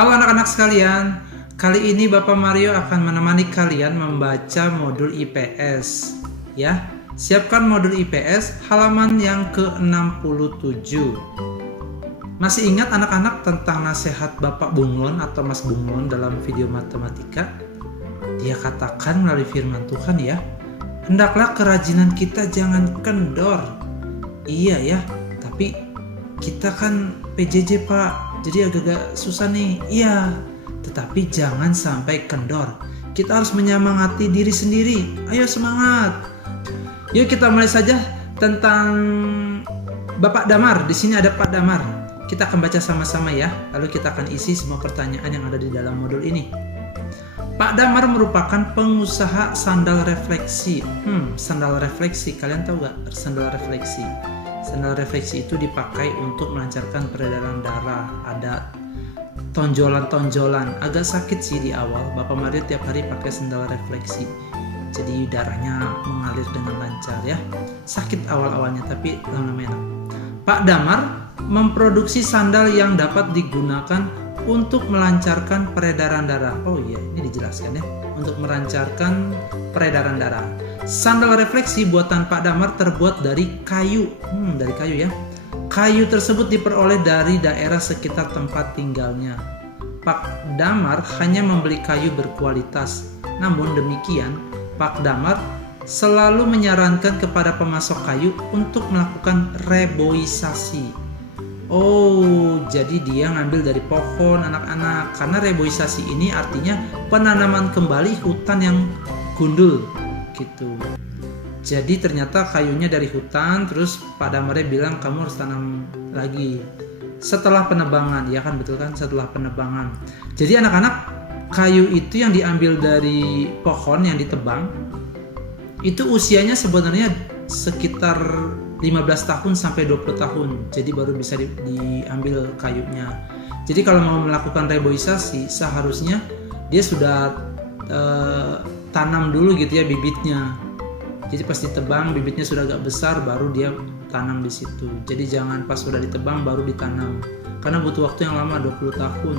Halo anak-anak sekalian, kali ini Bapak Mario akan menemani kalian membaca modul IPS. Ya, siapkan modul IPS halaman yang ke-67. Masih ingat anak-anak tentang nasihat Bapak Bunglon atau Mas Bunglon dalam video matematika? Dia katakan melalui firman Tuhan ya, hendaklah kerajinan kita jangan kendor. Iya ya, tapi kita kan PJJ Pak, jadi agak-agak susah nih. Iya, tetapi jangan sampai kendor. Kita harus menyemangati diri sendiri. Ayo semangat. Yuk kita mulai saja tentang Bapak Damar. Di sini ada Pak Damar. Kita akan baca sama-sama ya. Lalu kita akan isi semua pertanyaan yang ada di dalam modul ini. Pak Damar merupakan pengusaha sandal refleksi. Sandal refleksi, kalian tahu gak sandal refleksi? Sandal refleksi itu dipakai untuk melancarkan peredaran darah. Ada tonjolan-tonjolan, agak sakit sih di awal. Bapak Mario tiap hari pakai sandal refleksi, jadi darahnya mengalir dengan lancar ya. Sakit awal-awalnya tapi lama-lama enak. Pak Damar memproduksi sandal yang dapat digunakan untuk melancarkan peredaran darah. Oh iya, ini dijelaskan ya, untuk melancarkan peredaran darah. Sandal refleksi buatan Pak Damar terbuat dari kayu. Dari kayu ya. Kayu tersebut diperoleh dari daerah sekitar tempat tinggalnya. Pak Damar hanya membeli kayu berkualitas. Namun demikian, Pak Damar selalu menyarankan kepada pemasok kayu untuk melakukan reboisasi. Oh, jadi dia ngambil dari pohon anak-anak. Karena reboisasi ini artinya penanaman kembali hutan yang gundul gitu. Jadi ternyata kayunya dari hutan, terus Pak Damarnya bilang kamu harus tanam lagi setelah penebangan, ya kan, betul kan, setelah penebangan. Jadi anak-anak, kayu itu yang diambil dari pohon yang ditebang itu usianya sebenarnya sekitar 15 tahun sampai 20 tahun. Jadi baru bisa diambil kayunya. Jadi kalau mau melakukan reboisasi seharusnya dia sudah tanam dulu gitu ya bibitnya. Jadi pas ditebang bibitnya sudah agak besar baru dia tanam di situ. Jadi jangan pas sudah ditebang baru ditanam. Karena butuh waktu yang lama 20 tahun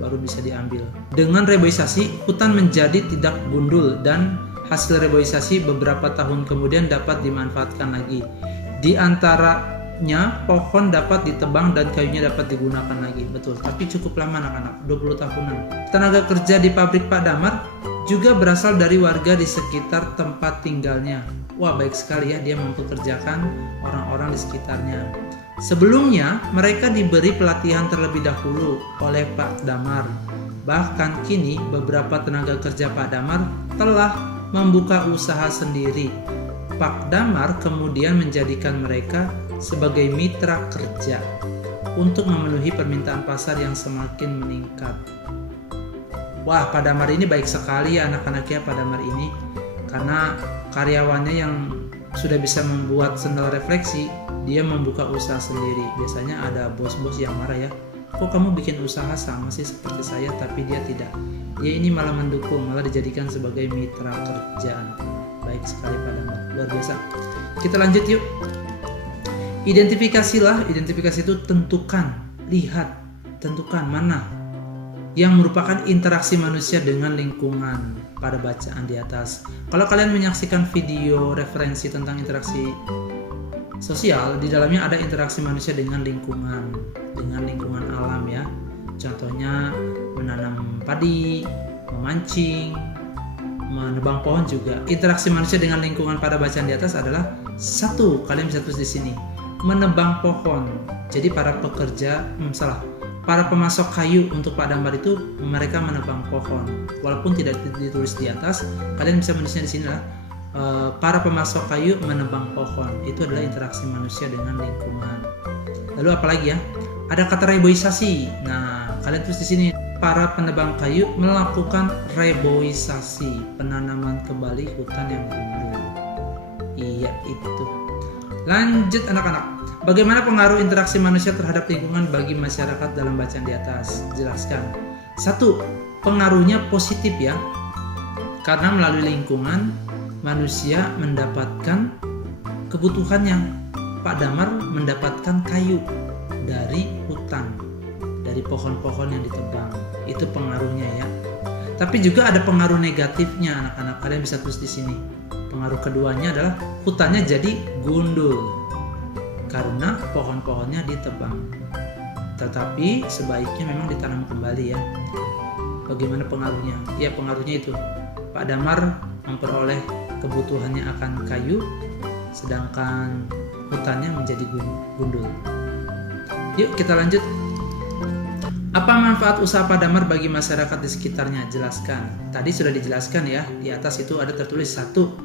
baru bisa diambil. Dengan reboisasi hutan menjadi tidak gundul dan hasil reboisasi beberapa tahun kemudian dapat dimanfaatkan lagi. Di antaranya pohon dapat ditebang dan kayunya dapat digunakan lagi. Betul, tapi cukup lama anak-anak, 20 tahunan. Tenaga kerja di pabrik Pak Damar juga berasal dari warga di sekitar tempat tinggalnya. Wah, baik sekali ya, dia mempekerjakan orang-orang di sekitarnya. Sebelumnya, mereka diberi pelatihan terlebih dahulu oleh Pak Damar. Bahkan kini, beberapa tenaga kerja Pak Damar telah membuka usaha sendiri. Pak Damar kemudian menjadikan mereka sebagai mitra kerja untuk memenuhi permintaan pasar yang semakin meningkat. Wah, Pak Damar ini baik sekali ya anak-anaknya Pak Damar ini, karena karyawannya yang sudah bisa membuat sandal refleksi, dia membuka usaha sendiri. Biasanya ada bos-bos yang marah ya, kok kamu bikin usaha sama sih seperti saya, tapi dia tidak. Dia ini malah mendukung, malah dijadikan sebagai mitra kerja. Baik sekali Pak Damar, luar biasa. Kita lanjut yuk. Identifikasi itu tentukan, lihat, tentukan mana yang merupakan interaksi manusia dengan lingkungan pada bacaan di atas. Kalau kalian menyaksikan video referensi tentang interaksi sosial, di dalamnya ada interaksi manusia dengan lingkungan alam ya. Contohnya menanam padi, memancing, menebang pohon juga. Interaksi manusia dengan lingkungan pada bacaan di atas adalah satu, kalian bisa tulis di sini, menebang pohon. Jadi para pemasok kayu untuk Pak Damar itu mereka menebang pohon. Walaupun tidak ditulis di atas, kalian bisa menulisnya di sini lah. Para pemasok kayu menebang pohon. Itu adalah interaksi manusia dengan lingkungan. Lalu apalagi ya? Ada kata reboisasi. Nah, kalian tulis di sini. Para penebang kayu melakukan reboisasi, penanaman kembali hutan yang gundul. Iya, itu. Lanjut anak-anak. Bagaimana pengaruh interaksi manusia terhadap lingkungan bagi masyarakat dalam bacaan di atas? Jelaskan. 1. Pengaruhnya positif ya. Karena melalui lingkungan manusia mendapatkan kebutuhannya. Pak Damar mendapatkan kayu dari hutan, dari pohon-pohon yang ditebang. Itu pengaruhnya ya. Tapi juga ada pengaruh negatifnya anak-anak. Kalian bisa tulis di sini. Pengaruh keduanya adalah hutannya jadi gundul karena pohon-pohonnya ditebang. Tetapi sebaiknya memang ditanam kembali ya. Bagaimana pengaruhnya? Ya pengaruhnya itu Pak Damar memperoleh kebutuhannya akan kayu, sedangkan hutannya menjadi gundul. Yuk kita lanjut. Apa manfaat usaha Pak Damar bagi masyarakat di sekitarnya? Jelaskan. Tadi sudah dijelaskan ya. Di atas itu ada tertulis satu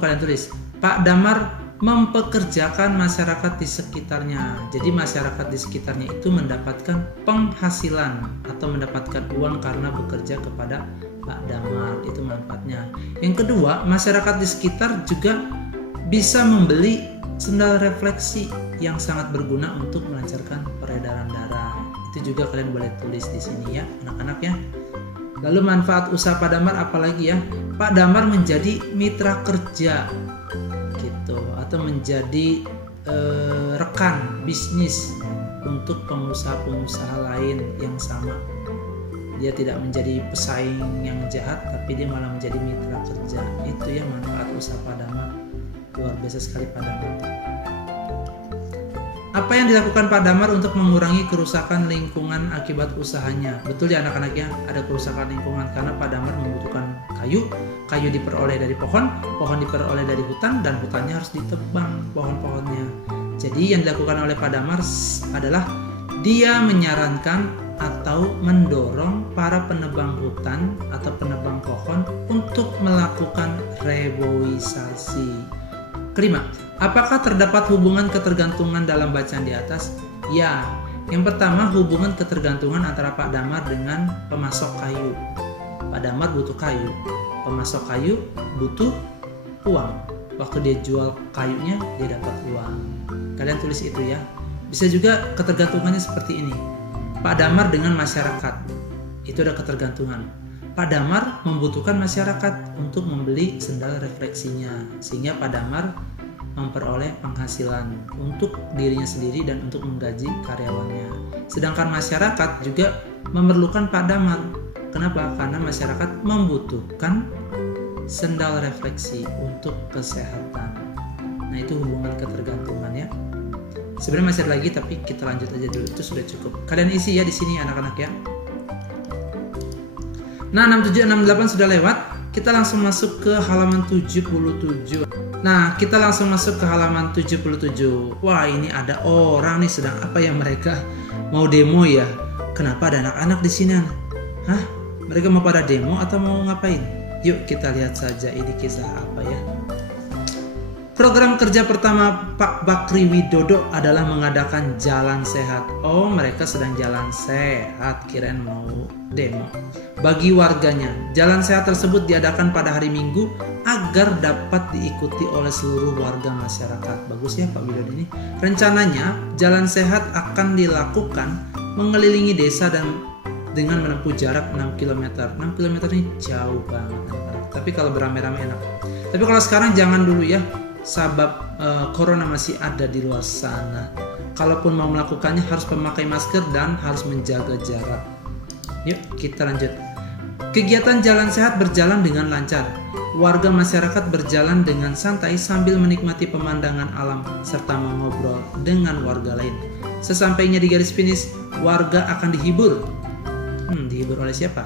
kalian tulis. Pak Damar mempekerjakan masyarakat di sekitarnya. Jadi masyarakat di sekitarnya itu mendapatkan penghasilan atau mendapatkan uang karena bekerja kepada Pak Damar. Itu manfaatnya. Yang kedua, masyarakat di sekitar juga bisa membeli sendal refleksi yang sangat berguna untuk melancarkan peredaran darah. Itu juga kalian boleh tulis di sini ya, anak-anak ya. Lalu manfaat usaha Pak Damar apalagi ya? Pak Damar menjadi mitra kerja gitu, atau menjadi rekan bisnis untuk pengusaha-pengusaha lain yang sama. Dia tidak menjadi pesaing yang jahat, tapi dia malah menjadi mitra kerja. Itu ya manfaat usaha Pak Damar. Luar biasa sekali Pak Damar. Apa yang dilakukan Pak Damar untuk mengurangi kerusakan lingkungan akibat usahanya? Betul ya anak-anak ya, ada kerusakan lingkungan karena Pak Damar membutuhkan kayu diperoleh dari pohon diperoleh dari hutan, dan hutannya harus ditebang pohon-pohonnya. Jadi yang dilakukan oleh Pak Damar adalah dia menyarankan atau mendorong para penebang hutan atau penebang pohon untuk melakukan reboisasi. Kelima, apakah terdapat hubungan ketergantungan dalam bacaan di atas? Ya, yang pertama hubungan ketergantungan antara Pak Damar dengan pemasok kayu. Pak Damar butuh kayu, pemasok kayu butuh uang. Waktu dia jual kayunya, dia dapat uang. Kalian tulis itu ya. Bisa juga ketergantungannya seperti ini. Pak Damar dengan masyarakat, itu ada ketergantungan. Pak Damar membutuhkan masyarakat untuk membeli sendal refleksinya, sehingga Pak Damar memperoleh penghasilan untuk dirinya sendiri dan untuk menggaji karyawannya. Sedangkan masyarakat juga memerlukan Pak Damar. Kenapa? Karena masyarakat membutuhkan sendal refleksi untuk kesehatan. Nah, itu hubungan ketergantungan ya. Sebenarnya masih ada lagi, tapi kita lanjut aja dulu. Itu sudah cukup. Kalian isi ya di sini anak-anak ya. Nah, 67, 68 sudah lewat. Kita langsung masuk ke halaman 77. Nah, kita langsung masuk ke halaman 77. Wah, ini ada orang nih sedang apa ya, mereka mau demo ya. Kenapa ada anak-anak di sini? Hah? Mereka mau pada demo atau mau ngapain? Yuk kita lihat saja ini kisah apa ya. Program kerja pertama Pak Bakri Widodo adalah mengadakan jalan sehat. Oh, mereka sedang jalan sehat, kirain mau demo. Bagi warganya, jalan sehat tersebut diadakan pada hari Minggu agar dapat diikuti oleh seluruh warga masyarakat. Bagus ya Pak Widodo ini. Rencananya, jalan sehat akan dilakukan mengelilingi desa dan dengan menempuh jarak 6 km. 6 km ini jauh banget. Tapi kalau beramai-ramai enak. Tapi kalau sekarang jangan dulu ya. Sebab corona masih ada di luar sana. Kalaupun mau melakukannya harus memakai masker dan harus menjaga jarak. Yuk kita lanjut. Kegiatan jalan sehat berjalan dengan lancar. Warga masyarakat berjalan dengan santai sambil menikmati pemandangan alam serta mengobrol dengan warga lain. Sesampainya di garis finish, warga akan dihibur. Dihibur oleh siapa?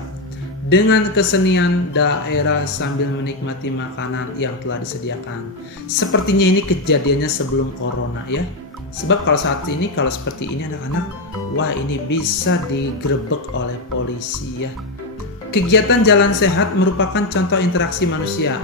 Dengan kesenian daerah sambil menikmati makanan yang telah disediakan. Sepertinya ini kejadiannya sebelum corona ya. Sebab kalau saat ini, kalau seperti ini anak-anak, wah ini bisa digerebek oleh polisi ya. Kegiatan jalan sehat merupakan contoh interaksi manusia.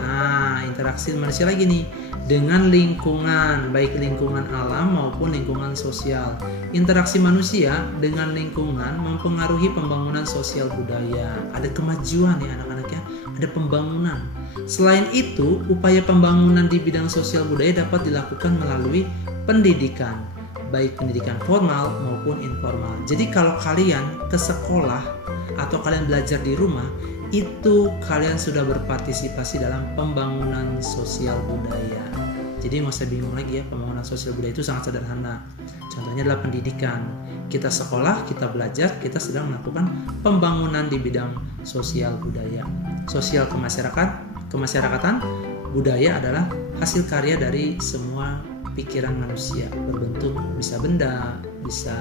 Interaksi manusia lagi nih dengan lingkungan, baik lingkungan alam maupun lingkungan sosial. Interaksi manusia dengan lingkungan mempengaruhi pembangunan sosial budaya. Ada kemajuan ya anak-anak ya, ada pembangunan. Selain itu, upaya pembangunan di bidang sosial budaya dapat dilakukan melalui pendidikan, baik pendidikan formal maupun informal. Jadi kalau kalian ke sekolah atau kalian belajar di rumah, itu kalian sudah berpartisipasi dalam pembangunan sosial budaya. Jadi nggak usah bingung lagi ya, pembangunan sosial budaya itu sangat sederhana. Contohnya adalah pendidikan. Kita sekolah, kita belajar, kita sedang melakukan pembangunan di bidang sosial budaya. Sosial kemasyarakatan, budaya adalah hasil karya dari semua pikiran manusia, berbentuk bisa benda, bisa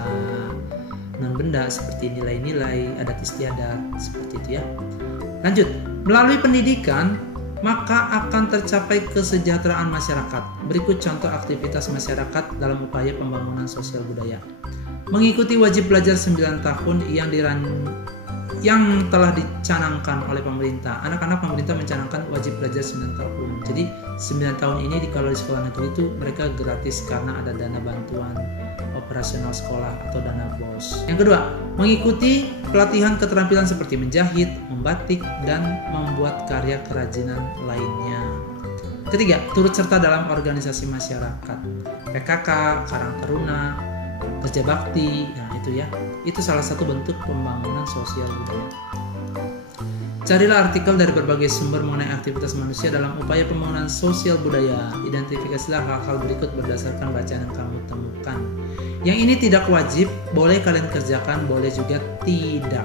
non benda seperti nilai-nilai, adat istiadat, seperti itu ya. Lanjut, melalui pendidikan maka akan tercapai kesejahteraan masyarakat. Berikut contoh aktivitas masyarakat dalam upaya pembangunan sosial budaya. Mengikuti wajib belajar 9 tahun yang telah dicanangkan oleh pemerintah. Anak-anak pemerintah mencanangkan wajib belajar 9 tahun. Jadi 9 tahun ini kalau di sekolah negeri itu mereka gratis karena ada dana bantuan operasional sekolah atau dana BOS. Yang kedua, mengikuti pelatihan keterampilan seperti menjahit, membatik, dan membuat karya kerajinan lainnya. Ketiga, turut serta dalam organisasi masyarakat, PKK, Karang Taruna, kerja bakti, nah itu ya. Itu salah satu bentuk pembangunan sosial budaya. Carilah artikel dari berbagai sumber mengenai aktivitas manusia dalam upaya pembangunan sosial budaya. Identifikasilah hal-hal berikut berdasarkan bacaan yang kamu temukan. Yang ini tidak wajib, boleh kalian kerjakan, boleh juga tidak.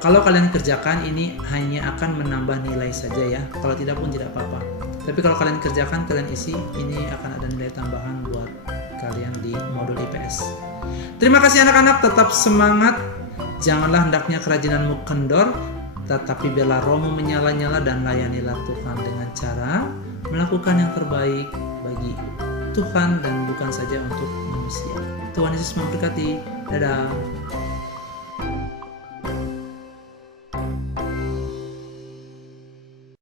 Kalau kalian kerjakan, ini hanya akan menambah nilai saja ya. Kalau tidak pun tidak apa-apa. Tapi kalau kalian kerjakan, kalian isi, ini akan ada nilai tambahan buat kalian di modul IPS. Terima kasih anak-anak, tetap semangat. Janganlah hendaknya kerajinanmu kendor, tetapi biarlah rohmu menyala-nyala dan layanilah Tuhan dengan cara melakukan yang terbaik bagi Tuhan dan bukan saja untuk manusia. Tuhan Yesus memberkati. Dadah.